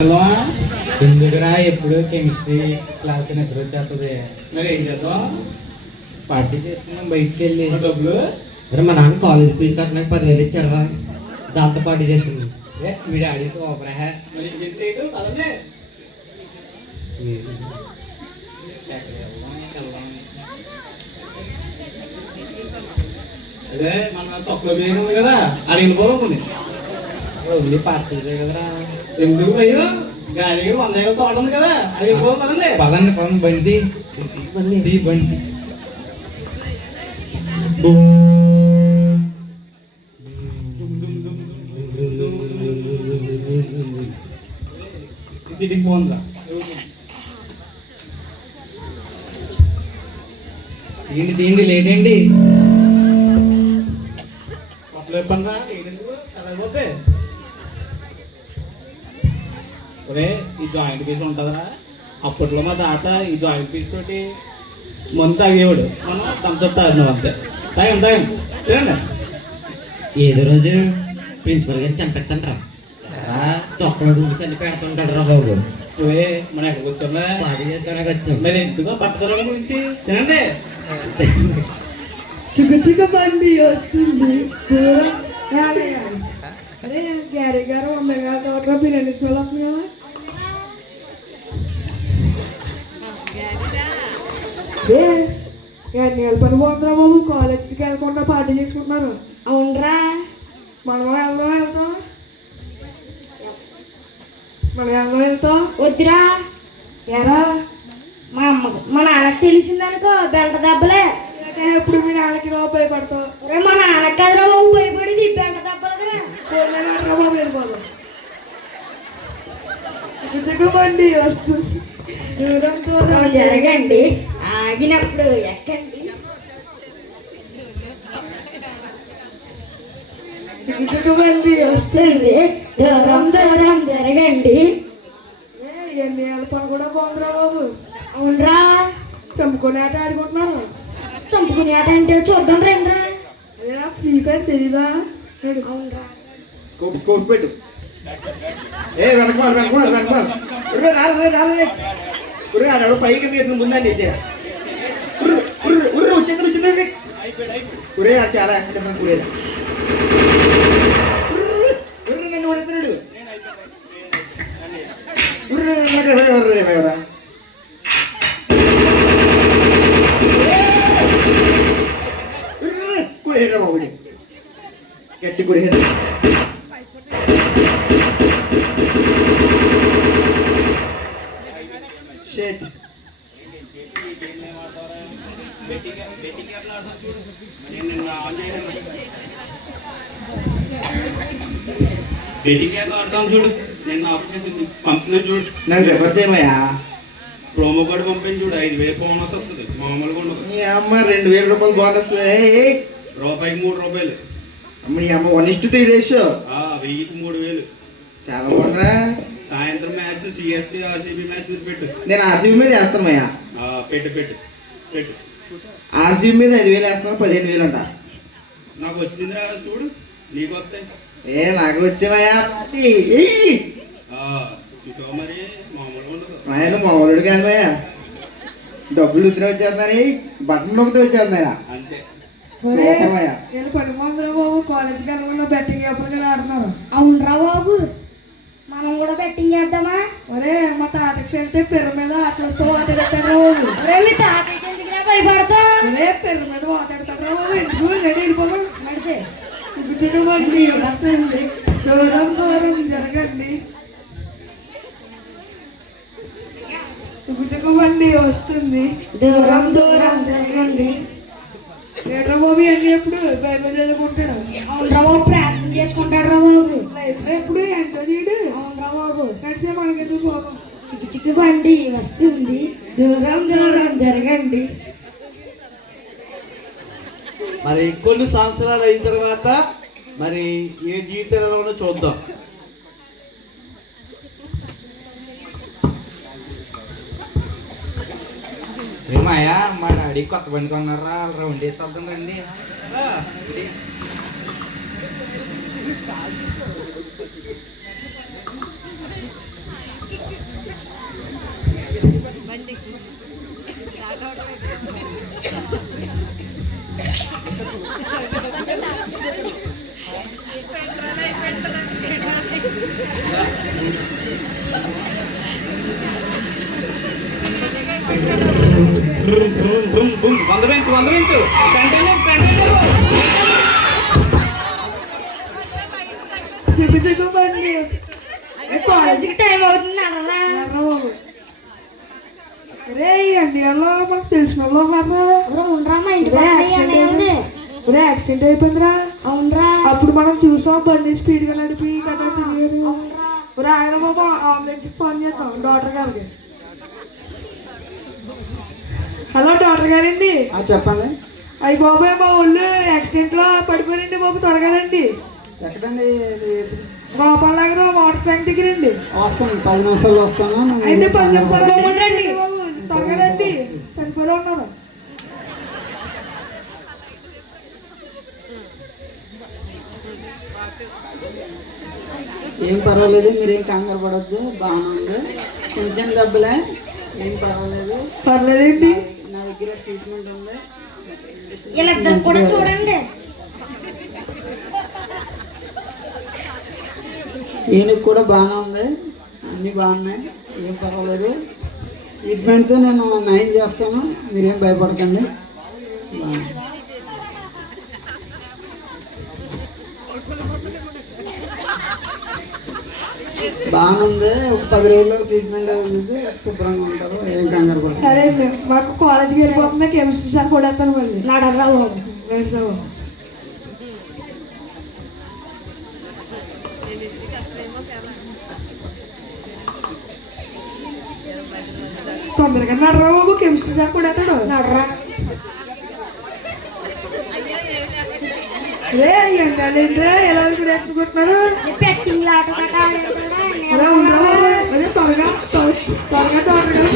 ఎందుకురా ఎప్పుడు chemistry class నిద్ర వచ్చేస్తుంది. మరి ఏం చేద్దాం? పార్టీ చేసుకున్నాం బయటికి వెళ్ళి. డబ్బులు మా నాన్న కాలేజ్ ఫీజు కట్టడానికి 10,000 ఇచ్చారా, దాంతో పార్టీ చేసుకున్నాం. మీ డాడీ సూపర్ హే. మరి పదండి. అదే మన తొక్కలో బిర్యానీ ఉంది కదా, అడిగిన పోతుంది. ఓన్లీ పార్సల్ కదరా. ఎందుకు అయ్యో గాలి 100 ఏళ్ళ తోట ఉంది కదా, అడిగిన పోతుందండి. పదండి పదండి బండి బండి. సిటీకి పోందిరా. తీయండి లేట్ అండి. కొత్తలో ఇబ్బందిరా ఏంటందుకు అలాగైపోతే. ఒరే ఈ జాయింట్ పీస్ ఉంటుందిరా, అప్పట్లో మా తాత ఈ జాయింట్ పీస్ తోటి మందు తాగేవాడు, మనం థమ్స్అప్ తాగినాం అంతే. తినండి. ఏదో రోజు ప్రిన్సిపల్ గారిని చంపెత్తాను రా, తొక్కల రూమ్స్ అన్ని పెడుతుంటాడు రా బాబు. ఒరే మనం ఎక్కడికి వచ్చామా? పార్టీ చేసుకోవడానికి వచ్చాం. మరి ఎందుకో పట్టదల గురించి తినండి. చిక్క బండి వస్తుంది. అరే గ్యారీ గారు 100 గారు తోటలో బిర్యానీ స్మెల్ వస్తుంది కదా. ఎన్ని పని పోతున్నా బాబు, కాలేజ్కి వెళ్ళకుండా పార్టీ చేసుకుంటున్నారు. అవునరా, మనం వెళ్తాం వద్దురా. ఎరా మా నాన్నకి తెలిసిందనుకో బెంట దెబ్బలే. ఎప్పుడు మీ నాన్నకి భయపడతావు? మా నాన్నకి కదరా బాబు భయపడేది బెంట దెబ్బలు కదా. బాబు వెళ్ళిపోదాం. చిక్క బండి వస్తుంది. జరగండి, ఆగినప్పుడు ఎక్కండి. చిక్క బండి వస్తుంది, దూరం దూరం జరగండి. ఎన్ని ఏళ్ళ పని కూడా బాగుందిరా బాబు. అవునరా, చంపుకునే ఆట ఆడుకుంటున్నారు. చంపుకునే ఆట అంటే చూద్దాం రండిరా. అదేనా ఫ్రీ ఫైర్ తెలీదా? అవునరా, స్కోప్ పెట్టు. వెనకమాలి ఆడ పైకి మీరు ముందండి. వచ్చేది కురే చాలా యాక్సిడెంట్ కురేది. నన్ను కొడుతున్నాడు. కురేరా బాబుడి గట్టి కురేడు. షేట్ చూడు, నేను ఆఫ్ చేసింది పంపిన చూడు. నాకు రెఫర్ చేయమయ్యా. ప్రోమో కోడ్ పంపిణీ చూడు, 5,000 బోనస్ వస్తుంది. మామూలుగా ఉండదు. మీ అమ్మ 2,000 రూపాయలు బోనస్. రూపాయికి 3 రూపాయలు. అమ్మ నీ అమ్మ 1:3 రేషియో. 1000కి 3,000. చాలా బాగుందిరా. సాయంత్రం మ్యాచ్ సిఎస్కే ఆర్సీబీ మ్యాచ్ పెట్టు. నేను ఆర్సీబీ మీద వేస్తానయ్యా. పెట్టు పెట్టు పెట్టు. ఆర్సీబీ మీద 5,000 వేస్తాను, 15,000 అంట. నాకు వచ్చిందిరా చూడు, నీకు వస్తాయి. నాకు వచ్చామయ్యా. చూసావు మరి, మామూలుగా ఉండదు. ఆయన మామూలుడు కాదయ్యా, డబ్బులు ఉద్ర వచ్చేస్తాని బట్టన్ నొక్కితే వచ్చేస్తున్నాయా అంతే. నేను పడిపోతుందిరా బాబు, కాలేజ్కి వెళ్ళకుండా బెట్టింగ్ ఎప్పటికీ ఆడుతున్నారు. అవునరా బాబు, మనం కూడా బెట్టింగ్ చేద్దామా? ఒరే మా తాతకి వెళ్తే పెరుగు మీద అట్లొస్తూ వాటాడతారా బాబు. మీ తాతయ్యకి ఎందుకురా భయపడతా? ఒరే పెరుగు మీద వాటాడతారా బాబు, ఎందుకు రెడీ వెళ్ళిపోదాం. నడిచే చిక్కు బండి వస్తుంది, దూరం దూరం జరగండి. చిక్కు బండి వస్తుంది, దూరం దూరం జరగండి. ఏట్రా బాబు అన్ని ఎప్పుడు బైబిల్ చదువుకుంటాడు. అవునరా బాబు, ప్రార్థన చేసుకుంటాడు రా బాబు. లైఫ్లో ఎప్పుడు ఎంతో తీయడు. అవునరా బాబు, నడిచే మనకెందుకు పోదాం. చిక్కు బండి వస్తుంది, దూరం దూరం జరగండి. మరి కొన్ని సంవత్సరాలు అయిన తర్వాత మరి ఏ జీవితంలో చూద్దాం. మాయా మా డాడీ కొత్త బండి కొన్నారా, రౌండ్ వేసి వద్దాం రండి. వంద పెంచు చిక్కు చిక్కు బండి కాలేజీకి టైం అవుతుంది అన్నదా రే ఇండియాలో మాకు తెలిసిన వాళ్ళు ఉన్నారా ఉండరా మా ఇంటి పక్కనే ఉంది. యాక్సిడెంట్ అయిపోయిందిరా. అవునరా అప్పుడు మనం చూసాం బండి స్పీడ్ గా నడిపి కట్టా తెలియదు. అవునరా ఆయన బాబు అంబులెన్స్ ఫోన్ చేద్దాం డాక్టర్ గారికి. హలో డాక్టర్ గారండి. చెప్పండి. అయ్యి బాబాయ్ మా ఊళ్ళో యాక్సిడెంట్ లో పడిపోయారండి బాబు, త్వరగా రండి. ఎక్కడండి? గోపాల్ నగర్ వాటర్ ట్యాంక్ దగ్గర అండి. వస్తాను, 10 నిమిషాలు వస్తాను. అయితే 10 నిమిషాలు రండి బాబు, త్వరగా రండి, చనిపోయి ఉన్నారు. ఏం పర్వాలేదు, మీరేం కంగారు పడద్దు, బాగానే ఉంది. చిన్న చిన్న దెబ్బలే, ఏం పర్వాలేదు. పర్లేదండి. నా దగ్గర ట్రీట్మెంట్ ఉంది. వీళ్ళిద్దరు కూడా చూడండి. ఈయనకి కూడా బాగానే ఉంది, అన్నీ బాగున్నాయి, ఏం పర్వాలేదు. ట్రీట్మెంట్తో నేను నయం చేస్తాను, మీరేం భయపడకండి. బాగానే ఉంది, ఒక 10 రోజుల్లో ట్రీట్మెంట్ అవుతుంది, శుభ్రంగా ఉంటారు, ఏం కంగారు పడదు. అదే మాకు కాలేజీకి వెళ్ళిపోతున్నా కెమిస్ట్రీ సార్ కూడా వేస్తాను మళ్ళీ. నడరా బాబు. తొందరగా నడరా బాబు, కెమిస్ట్రీ సార్ కూడా వేస్తాడు. నడరా రే ఎండాలేంట్రా ఎలా ఎత్తుకుంటున్నారు. పెట్టింగ్ లాట కట్టా అలా ఉండరా బాబు. అదే త్వరగా త్వరగా డాక్టర్ గారు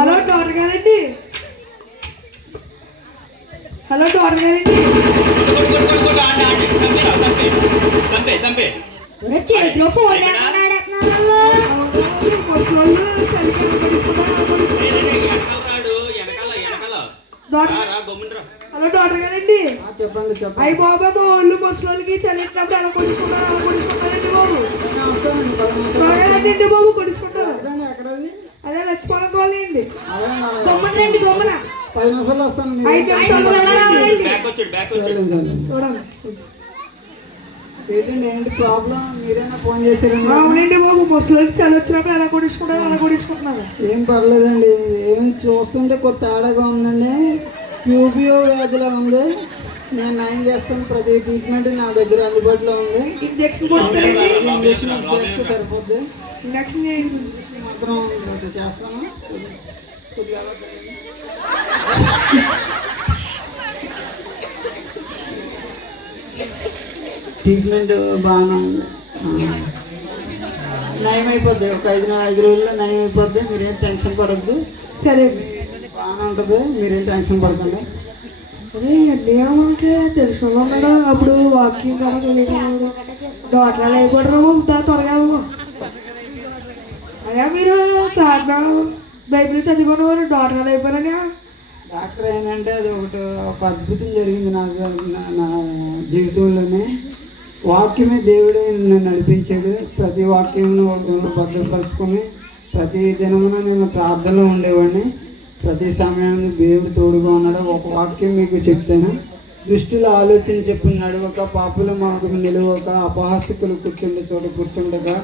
హలో డాక్టర్ గారండి. హలో డాక్టర్ గారండి. చేతిలో ఫోన్ ముసలోళ్ళు చలికాలం హలో డాక్టర్ గారండి. చెప్పండి చెప్పండి. అయ్యి బాబా మా వాళ్ళు ముసలోళ్ళకి చలినప్పుడు ఎలా కొడుచుకుంటారండి బాబు. త్వరగా రండి బాబు, కొడుచుకుంటారు. ఎక్కడది? అదే రెచ్చిపోవడం కావాలండి. రండి బొమ్మన 10 నిమిషాలు వస్తాను. 5 నిమిషాలు రావాలండి. చూడండి. ఏంటండి, ఏంటి ప్రాబ్లం? మీరైనా ఫోన్ చేశారండి? అవునండి బాబు, ముసలోళ్ళకి చలి వచ్చినప్పుడు ఎలా కొడుచుకుంటున్నారు. ఏం పర్లేదండి, ఏం చూస్తుంటే కొత్త తేడాగా ఉందండి. యూబియో వ్యాధిలో ఉంది, నేను నయం చేస్తాను. ప్రతి ట్రీట్మెంట్ నా దగ్గర అందుబాటులో ఉంది. ఇంజక్షన్ కొడుతారండి. ఇంజక్షన్ చేస్తే సరిపోద్ది. ఇంజక్షన్ మాత్రం చేస్తాను, కొద్దిగా అలా చేయండి. ట్రీట్మెంట్ బాగానే ఉంది, నయం అయిపోద్ది. ఒక 5 రోజుల్లో నయం అయిపోద్ది, మీరేం టెన్షన్ పడద్దు. సరే బాగానే ఉంటుంది, మీరేం టెన్షన్ పడకండి. అదే అన్నీ మనకి తెలిసిన వాళ్ళు ఉన్నాడు. అప్పుడు వాకింగ్ కదా తెలియదు, డాక్టర్లు అయిపోతారు త్వరగా. అదే మీరు ప్రార్థన బైబిల్ చదువుకునేవారు డాక్టర్లు అయిపోయారని. డాక్టర్ ఏంటంటే అది ఒక అద్భుతం జరిగింది నా జీవితంలోనే. వాక్యమే దేవుడే నన్ను నడిపించాడు. ప్రతి వాక్యంను భద్రపరుచుకొని ప్రతి దినమున నేను ప్రార్థనలో ఉండేవాడిని. ప్రతి సమయంలో దేవుడు తోడుగా ఉన్నాడు. ఒక వాక్యం మీకు చెప్తాను. దుష్టుల ఆలోచన చెప్పు నడవక, పాపుల మార్గం నిలవక, అపహాసకులు కూర్చుండే చోట కూర్చుండగా,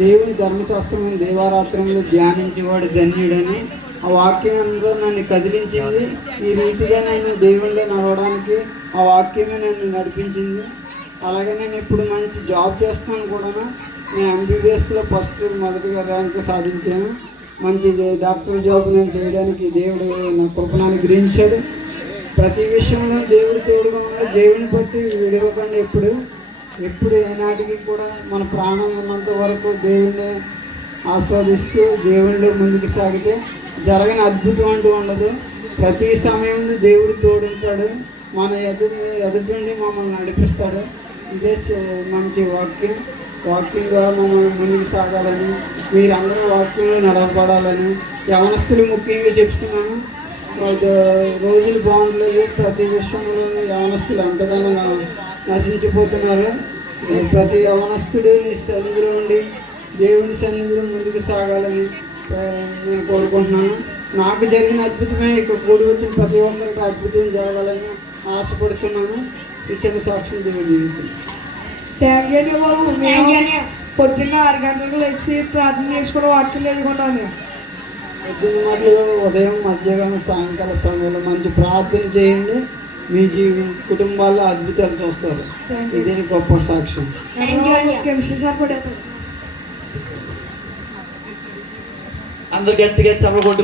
దేవుని ధర్మశాస్త్రం దేవారాత్రంలో ధ్యానించేవాడు ధన్యుడని ఆ వాక్యం అందరూ నన్ను కదిలించింది. ఈ రీతిగా నేను దేవుళ్ళో నడవడానికి ఆ వాక్యమే నన్ను నడిపించింది. అలాగే నేను ఇప్పుడు మంచి జాబ్ చేస్తున్నాను కూడా. నేను ఎంబీబీఎస్లో మొదటిగా ర్యాంకు సాధించాను. మంచి డాక్టర్ జాబ్ నేను చేయడానికి దేవుడు నా కృపను అనుగ్రహించాడు. ప్రతి విషయంలో దేవుడు తోడుగా ఉన్నాడు. దేవుని బట్టి విడవకండి. ఎప్పుడు ఏనాటికి కూడా మన ప్రాణం ఉన్నంత వరకు దేవుణ్ణి ఆస్వాదిస్తూ దేవుళ్ళు ముందుకు సాగితే జరగని అద్భుతం అంటూ ఉండదు. ప్రతి సమయంలో దేవుడు తోడుంటాడు. మన ఎదుటి నుండి మమ్మల్ని నడిపిస్తాడు. ఇదే మంచి వాక్యం ద్వారా మమ్మల్ని ముందుకు సాగాలని, మీరందరూ వాక్యంలో నడవబడాలని యవనస్తులు ముఖ్యంగా చెప్తున్నాను. రోజులు బాగుండలేదు. ప్రతి విషయంలో యవనస్తులు ఎంతగానో నశించిపోతున్నారు. ప్రతి యవనస్తుడు నీ సన్నిధిలో ఉండి దేవుని సన్నిధిలో ముందుకు సాగాలని నేను కోరుకుంటున్నాను. నాకు జరిగిన అద్భుతమే ఇక్కడ కూడి వచ్చిన ప్రతి ఒక్కరికి అద్భుతం జరగాలని ఆశపడుతున్నాను. ఈ చిన్న సాక్షులు దేవుడు జీవించింది. థ్యాంక్ యూ అండి బాబు. మేము పొద్దున్న 6 గంటలకు లేచి ప్రార్థన చేసుకుని వాక్యం చదువుకుంటాను. పొద్దున్న మాటలు ఉదయం, మధ్యాహ్నం, సాయంకాల సమయంలో మంచి ప్రార్థన చేయండి. మీ కుటుంబాల్లో అద్భుతాలు చూస్తారు. ఇదే గొప్ప సాక్ష్యం. కెమిస్ట్రీ సార్ పడేస్తాడు. అందరు గట్టిగా చెప్పకూడదు.